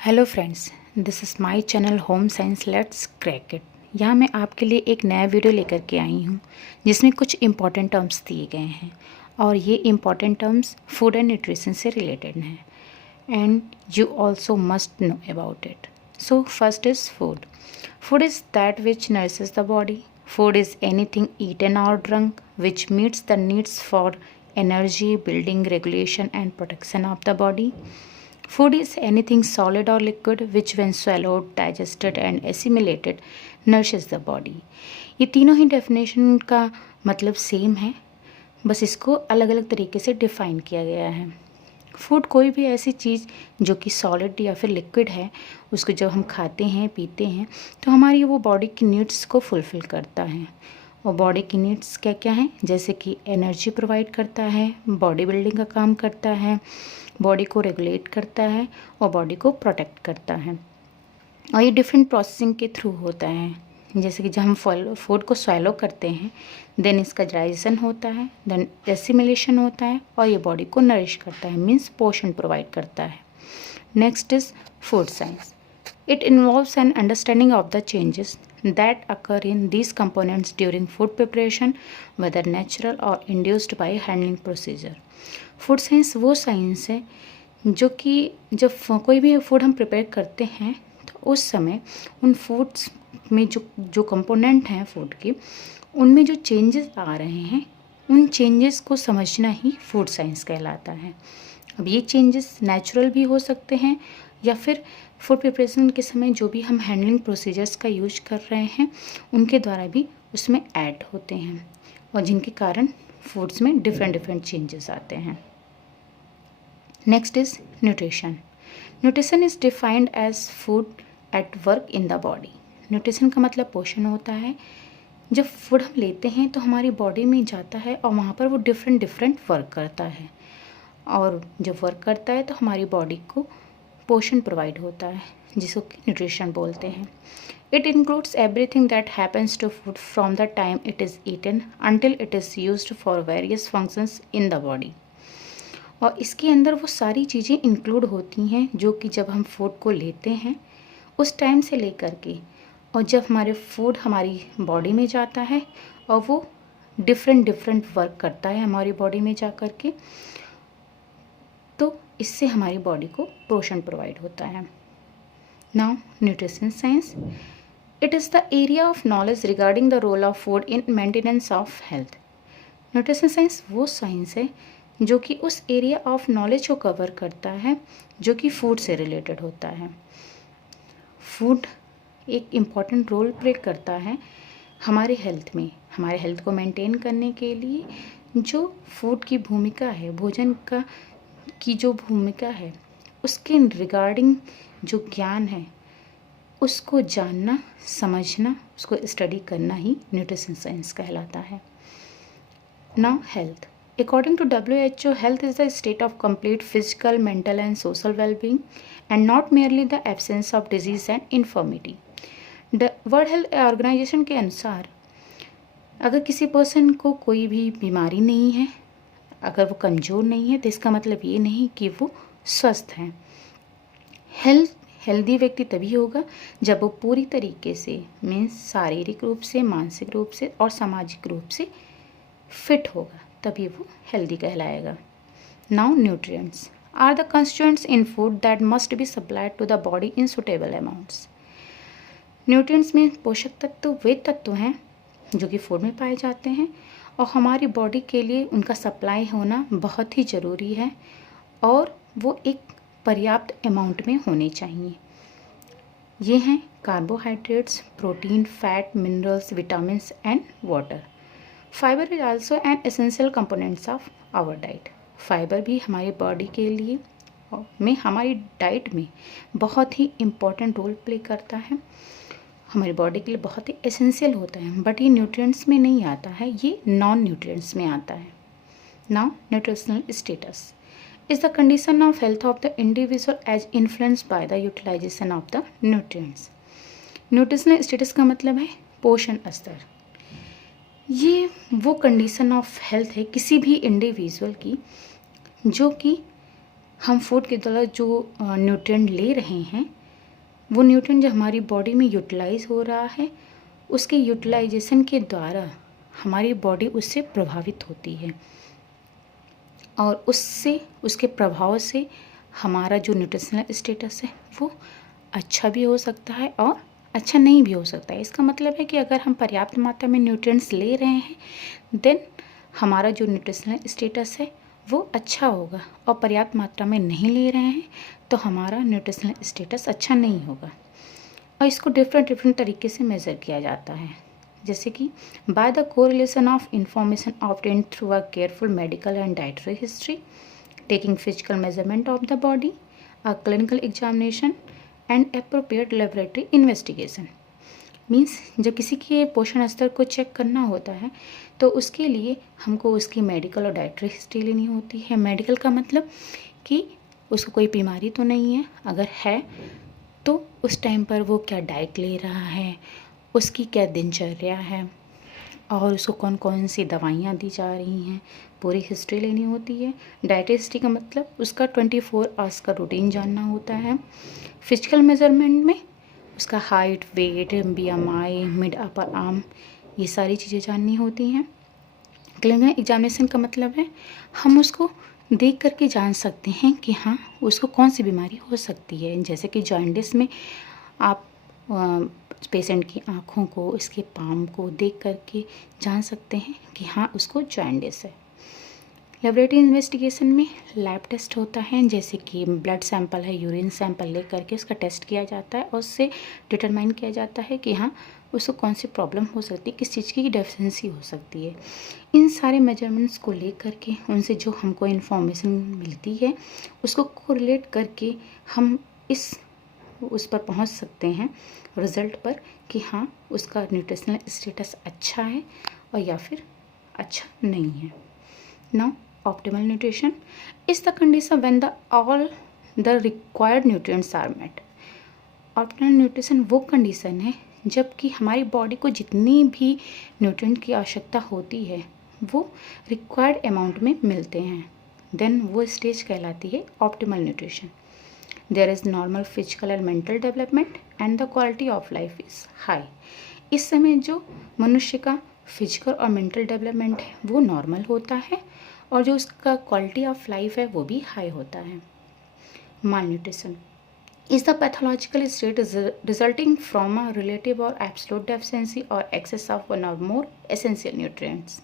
Hello friends, this is my channel home science let's crack it. यहाँ मैं आपके लिए एक नया वीडियो लेकर के आई हूँ जिसमें कुछ इम्पॉर्टेंट टर्म्स दिए गए हैं और ये important terms food and nutrition से रिलेटेड हैं and you also must know about it. So first is food. Food is that which nourishes the body. Food is anything eaten or drunk which meets the needs for energy, building, regulation and protection of the body. Food is anything solid or liquid which when swallowed, digested and assimilated nourishes the body. ये तीनों ही definition का मतलब same है, बस इसको अलग अलग तरीके से डिफ़ाइन किया गया है। फूड कोई भी ऐसी चीज़ जो कि सॉलिड या फिर लिक्विड है, उसको जब हम खाते हैं पीते हैं तो हमारी वो बॉडी की नीड्स को फुलफ़िल करता है। और बॉडी की नीड्स क्या क्या हैं, जैसे कि एनर्जी प्रोवाइड करता है, बॉडी बिल्डिंग का काम करता है, बॉडी को रेगुलेट करता है और बॉडी को प्रोटेक्ट करता है। और ये डिफरेंट प्रोसेसिंग के थ्रू होता है, जैसे कि जब हम फूड को स्वैलो करते हैं देन इसका डाइजेशन होता है, देन एसिमिलेशन होता है और ये बॉडी को नरिश करता है, मीन्स पोषण प्रोवाइड करता है। Next is food science. It involves an understanding of the changes that occur in these components during food preparation, whether natural or induced by handling procedure. Food science वो science है जो कि जब कोई भी फूड हम प्रिपेयर करते हैं तो उस समय उन फूड्स में जो कंपोनेंट हैं फूड के, उनमें जो चेंजेस आ रहे हैं उन चेंजेस को समझना ही फूड साइंस कहलाता है। अब ये चेंजेस नेचुरल भी हो सकते हैं या फिर फूड प्रिपरेशन के समय जो भी हम हैंडलिंग प्रोसीजर्स का यूज कर रहे हैं उनके द्वारा भी उसमें ऐड होते हैं और जिनके कारण फूड्स में डिफरेंट चेंजेस आते हैं। Next is nutrition. Nutrition is defined as food at work in the body. Nutrition का मतलब पोषण होता है। जब फूड हम लेते हैं तो हमारी बॉडी में जाता है और वहाँ पर वो डिफरेंट वर्क करता है, और जब वर्क करता है तो हमारी बॉडी को पोषण प्रोवाइड होता है जिसको कि न्यूट्रिशन बोलते हैं। It includes everything that happens to food from the time it is eaten until it is used for various functions in the body. और इसके अंदर वो सारी चीज़ें इंक्लूड होती हैं जो कि जब हम फूड को लेते हैं उस टाइम से लेकर के और जब हमारे फूड हमारी बॉडी में जाता है और वो डिफरेंट वर्क करता है हमारी बॉडी में जा कर के, तो इससे हमारी बॉडी को पोषण प्रोवाइड होता है। Now nutrition science. It is the area of knowledge regarding the role of food in maintenance of health. Nutrition science वो साइंस है जो कि उस एरिया ऑफ नॉलेज को कवर करता है जो कि फूड से रिलेटेड होता है। फूड एक इम्पॉर्टेंट रोल प्ले करता है हमारे हेल्थ में। हमारे हेल्थ को मेंटेन करने के लिए जो फूड की भूमिका है, भोजन की जो भूमिका है, उसके रिगार्डिंग जो ज्ञान है उसको जानना, समझना, उसको स्टडी करना ही न्यूट्रिशन साइंस कहलाता है। Now health. According to WHO, health is the state of complete physical, mental and social wellbeing and not merely the absence of disease and infirmity. World health organisation के अनुसार अगर किसी person को कोई भी बीमारी नहीं है, अगर वो कमज़ोर नहीं है, तो इसका मतलब ये नहीं कि वो स्वस्थ हैं। हेल्दी व्यक्ति तभी होगा जब वो पूरी तरीके से, मीन्स शारीरिक रूप से, मानसिक रूप से और सामाजिक रूप से फिट होगा, तभी वो हेल्दी कहलाएगा। Now nutrients are the constituents in food that must be supplied to the body in suitable amounts. Nutrients में पोषक तत्व वे तत्व हैं जो कि फूड में पाए जाते हैं और हमारी बॉडी के लिए उनका सप्लाई होना बहुत ही ज़रूरी है और वो एक पर्याप्त अमाउंट में होने चाहिए। ये हैं carbohydrates, protein, fat, minerals, vitamins and water. Fibre is also an essential components of our diet. Fibre भी हमारी बॉडी के लिए हमारी डाइट में बहुत ही इम्पॉर्टेंट रोल प्ले करता है, हमारी बॉडी के लिए बहुत ही एसेंशियल होता है, बट ये न्यूट्रिएंट्स में नहीं आता है, ये नॉन न्यूट्रिएंट्स में आता है। Now nutritional status is the condition of health of the individual as influenced by the utilisation of the nutrients. Nutritional status का मतलब है पोषण स्तर। ये वो कंडीशन ऑफ हेल्थ है किसी भी इंडिविजुअल की जो कि हम फूड के द्वारा जो न्यूट्रिएंट ले रहे हैं, वो न्यूट्रिएंट जो हमारी बॉडी में यूटिलाइज हो रहा है, उसके यूटिलाइजेशन के द्वारा हमारी बॉडी उससे प्रभावित होती है और उससे, उसके प्रभाव से हमारा जो न्यूट्रिशनल स्टेटस है वो अच्छा भी हो सकता है और अच्छा नहीं भी हो सकता है। इसका मतलब है कि अगर हम पर्याप्त मात्रा में न्यूट्रिएंट्स ले रहे हैं देन हमारा जो न्यूट्रिशनल स्टेटस है वो अच्छा होगा, और पर्याप्त मात्रा में नहीं ले रहे हैं तो हमारा न्यूट्रिशनल स्टेटस अच्छा नहीं होगा। और इसको डिफरेंट तरीके से मेज़र किया जाता है, जैसे कि by the correlation of information obtained through a careful medical and dietary history, taking physical measurement of the body, a clinical examination and appropriate laboratory investigation. Means जब किसी के पोषण स्तर को चेक करना होता है तो उसके लिए हमको उसकी मेडिकल और डाइटरी हिस्ट्री लेनी होती है। मेडिकल का मतलब कि उसको कोई बीमारी तो नहीं है, अगर है तो उस टाइम पर वो क्या डाइट ले रहा है, उसकी क्या दिनचर्या है और उसको कौन कौन सी दवाइयाँ दी जा रही हैं, पूरी हिस्ट्री लेनी होती है। डाइट हिस्ट्री का मतलब उसका 24 आवर्स का रूटीन जानना होता है। फिजिकल मेजरमेंट में उसका height, weight, BMI, mid upper arm, ये सारी चीज़ें जाननी होती हैं। क्लिनिकल एग्जामिनेशन का मतलब है हम उसको देख करके जान सकते हैं कि हाँ उसको कौन सी बीमारी हो सकती है। जैसे कि जॉइंटिस में आप पेशेंट की आँखों को, इसके पाम को देख करके जान सकते हैं कि हाँ उसको जॉइंटिस है। लेबोरेटरी इन्वेस्टिगेशन में लैब टेस्ट होता है, जैसे कि ब्लड सैंपल है, यूरिन सैंपल ले करके उसका टेस्ट किया जाता है और उससे डिटरमाइन किया जाता है कि हाँ उसको कौन सी प्रॉब्लम हो सकती है, किस चीज़ की डेफिशिएंसी हो सकती है। इन सारे मेजरमेंट्स को ले करके उनसे जो हमको इन्फॉर्मेशन मिलती है उसको कोरिलेट करके हम उस पर पहुंच सकते हैं रिज़ल्ट पर कि हाँ उसका न्यूट्रिशनल स्टेटस अच्छा है और या फिर अच्छा नहीं है। Now optimal nutrition is the condition when all the required nutrients are met. Optimal nutrition वो कंडीशन है जबकि हमारी बॉडी को जितनी भी न्यूट्रिएंट की आवश्यकता होती है वो रिक्वायर्ड अमाउंट में मिलते हैं, देन वो स्टेज कहलाती है optimal nutrition. There is normal physical and mental development and the quality of life is high. इस समय जो मनुष्य का फिजिकल और मेंटल डेवलपमेंट है वो नॉर्मल होता है और जो उसका क्वालिटी ऑफ लाइफ है वो भी हाई होता है। Malnutrition is the pathological state resulting from a relative or absolute deficiency or excess of one or more essential nutrients.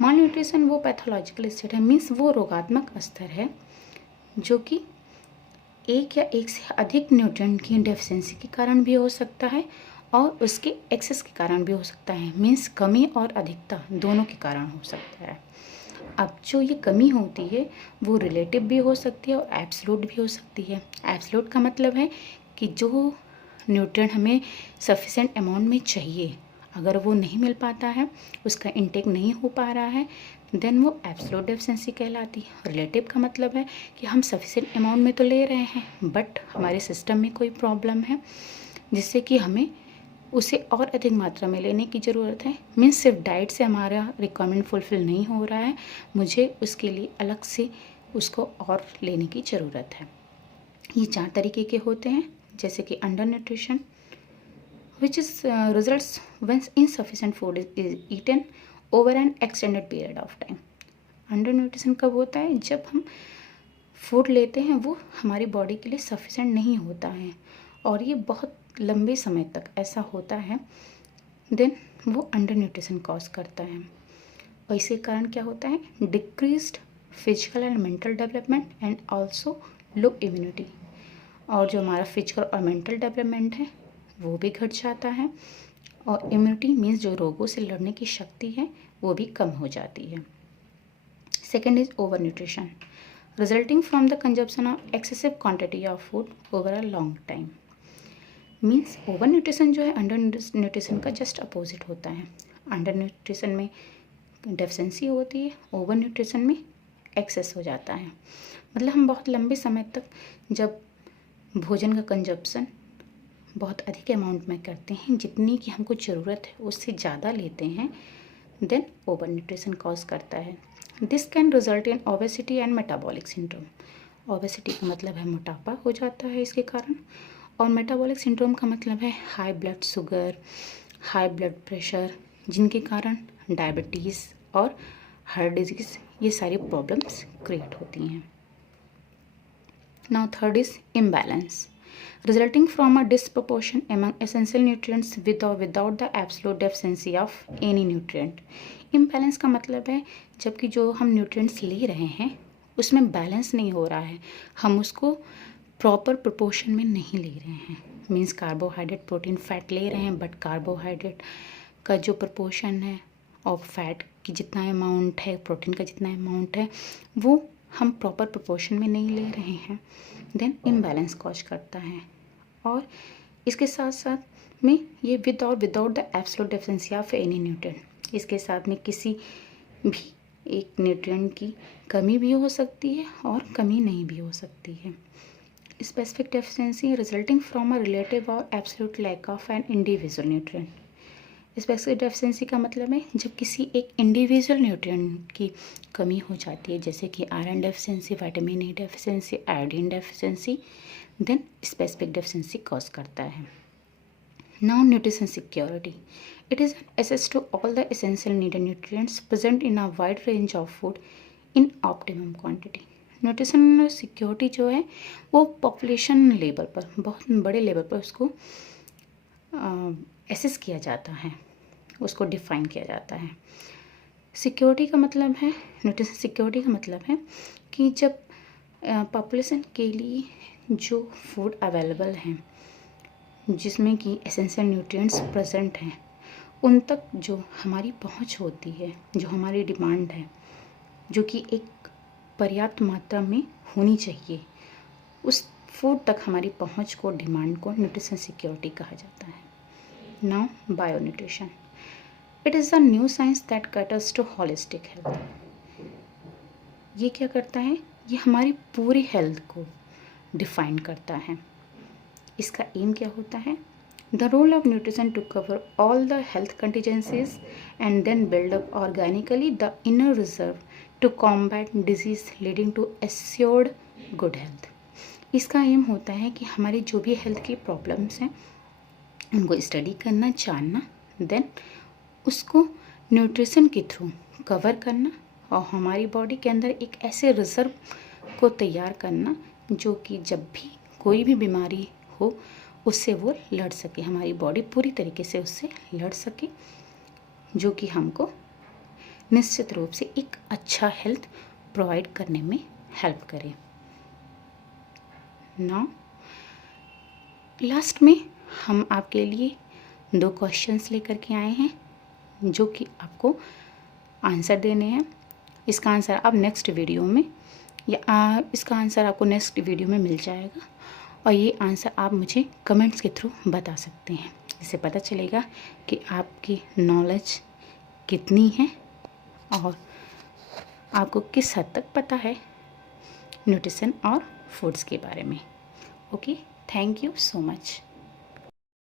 Malnutrition वो पैथोलॉजिकल स्टेट है, मीन्स वो रोगात्मक स्तर है जो कि एक या एक से अधिक न्यूट्रिएंट की डेफिशिएंसी के कारण भी हो सकता है और उसके एक्सेस के कारण भी हो सकता है, मीन्स कमी और अधिकता दोनों के कारण हो सकता है। अब जो ये कमी होती है वो रिलेटिव भी हो सकती है और एब्सोल्यूट भी हो सकती है। एब्सोल्यूट का मतलब है कि जो न्यूट्रिएंट हमें सफिशिएंट अमाउंट में चाहिए अगर वो नहीं मिल पाता है, उसका इंटेक नहीं हो पा रहा है, देन वो एब्सोल्यूट डेफिशिएंसी कहलाती है। रिलेटिव का मतलब है कि हम सफिशिएंट अमाउंट में तो ले रहे हैं बट हमारे सिस्टम में कोई प्रॉब्लम है जिससे कि हमें उसे और अधिक मात्रा में लेने की ज़रूरत है। मीन्स सिर्फ डाइट से हमारा रिक्वायरमेंट फुलफ़िल नहीं हो रहा है, मुझे उसके लिए अलग से उसको और लेने की ज़रूरत है। ये 4 तरीके के होते हैं, जैसे कि under nutrition which is results when insufficient food is eaten over an extended period of time. Under nutrition कब होता है? जब हम फूड लेते हैं वो हमारी बॉडी के लिए सफिशिएंट नहीं होता है और ये बहुत लंबे समय तक ऐसा होता है, देन वो अंडर न्यूट्रिशन कॉज करता है। और इसके कारण क्या होता है? Decreased physical and mental development and also low immunity. और जो हमारा फिजिकल और मेंटल डेवलपमेंट है वो भी घट जाता है और इम्यूनिटी मीन्स जो रोगों से लड़ने की शक्ति है वो भी कम हो जाती है। Second is over nutrition resulting from the consumption of excessive quantity of food over a long time. Means over nutrition जो है अंडर न्यूट्रिशन का जस्ट अपोजिट होता है। अंडर न्यूट्रिशन में डेफिशिएंसी होती है, ओवर न्यूट्रिशन में एक्सेस हो जाता है। मतलब हम बहुत लंबे समय तक जब भोजन का कंजप्शन बहुत अधिक अमाउंट में करते हैं, जितनी की हमको ज़रूरत है उससे ज़्यादा लेते हैं, देन ओवर न्यूट्रिशन कॉज करता है। This can result in obesity and metabolic syndrome. Obesity का मतलब है मोटापा हो जाता है इसके कारण। और मेटाबॉलिक सिंड्रोम का मतलब है high blood sugar, high blood pressure, जिनके कारण डायबिटीज़ और हार्ट डिजीज़ ये सारी प्रॉब्लम्स क्रिएट होती हैं। Now third is imbalance resulting from a disproportion among essential nutrients with or without the absolute deficiency of any nutrient। imbalance का मतलब है जबकि जो हम न्यूट्रिएंट्स ले रहे हैं उसमें बैलेंस नहीं हो रहा है, हम उसको प्रॉपर प्रोपोर्शन में नहीं ले रहे हैं। मीन्स कार्बोहाइड्रेट प्रोटीन फैट ले रहे हैं, बट कार्बोहाइड्रेट का जो प्रोपोर्शन है और फैट की जितना अमाउंट है, प्रोटीन का जितना अमाउंट है, वो हम प्रॉपर प्रोपोर्शन में नहीं ले रहे हैं, देन इम्बैलेंस कॉज करता है। और इसके साथ साथ में ये विद और without the absolute deficiency of any nutrient, इसके साथ में किसी भी एक न्यूट्रिएंट की कमी भी हो सकती है और कमी नहीं भी हो सकती है। Specific deficiency resulting from a relative or absolute lack of an individual nutrient. Specific deficiency का मतलब है जब किसी एक इंडिविजुअल न्यूट्रिएंट की कमी हो जाती है, जैसे कि iron deficiency, vitamin A deficiency, iodine deficiency, then specific deficiency cause करता है। Now nutrition security, it is access to all the essential needed nutrients present in a wide range of food in optimum quantity. Nutrition security जो है वो population level पर, बहुत बड़े level पर उसको एसेस किया जाता है, उसको डिफाइन किया जाता है। सिक्योरिटी का मतलब है, न्यूट्रिशन सिक्योरिटी का मतलब है कि जब पॉपुलेशन के लिए जो फूड अवेलेबल हैं जिसमें कि एसेंशियल न्यूट्रिएंट्स प्रेजेंट हैं, उन तक जो हमारी पहुंच होती है, जो हमारी डिमांड है, जो कि एक पर्याप्त मात्रा में होनी चाहिए, उस फूड तक हमारी पहुंच को, डिमांड को न्यूट्रिशन सिक्योरिटी कहा जाता है। Now bio nutrition, it is a new science that caters to holistic health. ये क्या करता है, ये हमारी पूरी हेल्थ को डिफाइन करता है। इसका एम क्या होता है, the role of nutrition to cover all the health contingencies and then build up organically the inner reserve to combat disease leading to assured good health. इसका एम होता है कि हमारी जो भी हेल्थ की प्रॉब्लम्स हैं उनको स्टडी करना, जानना, देन उसको न्यूट्रिशन के थ्रू कवर करना और हमारी बॉडी के अंदर एक ऐसे रिजर्व को तैयार करना जो कि जब भी कोई भी बीमारी हो उससे वो लड़ सके, हमारी बॉडी पूरी तरीके से उससे लड़ सके, जो कि हमको निश्चित रूप से एक अच्छा हेल्थ प्रोवाइड करने में हेल्प करे। नाउ लास्ट में हम आपके लिए 2 क्वेश्चंस लेकर के आए हैं जो कि आपको आंसर देने हैं। इसका आंसर आप नेक्स्ट वीडियो में इसका आंसर आपको नेक्स्ट वीडियो में मिल जाएगा और ये आंसर आप मुझे कमेंट्स के थ्रू बता सकते हैं। इससे पता चलेगा कि आपकी नॉलेज कितनी है और आपको किस हद तक पता है न्यूट्रिशन और फूड्स के बारे में। Okay, thank you so much.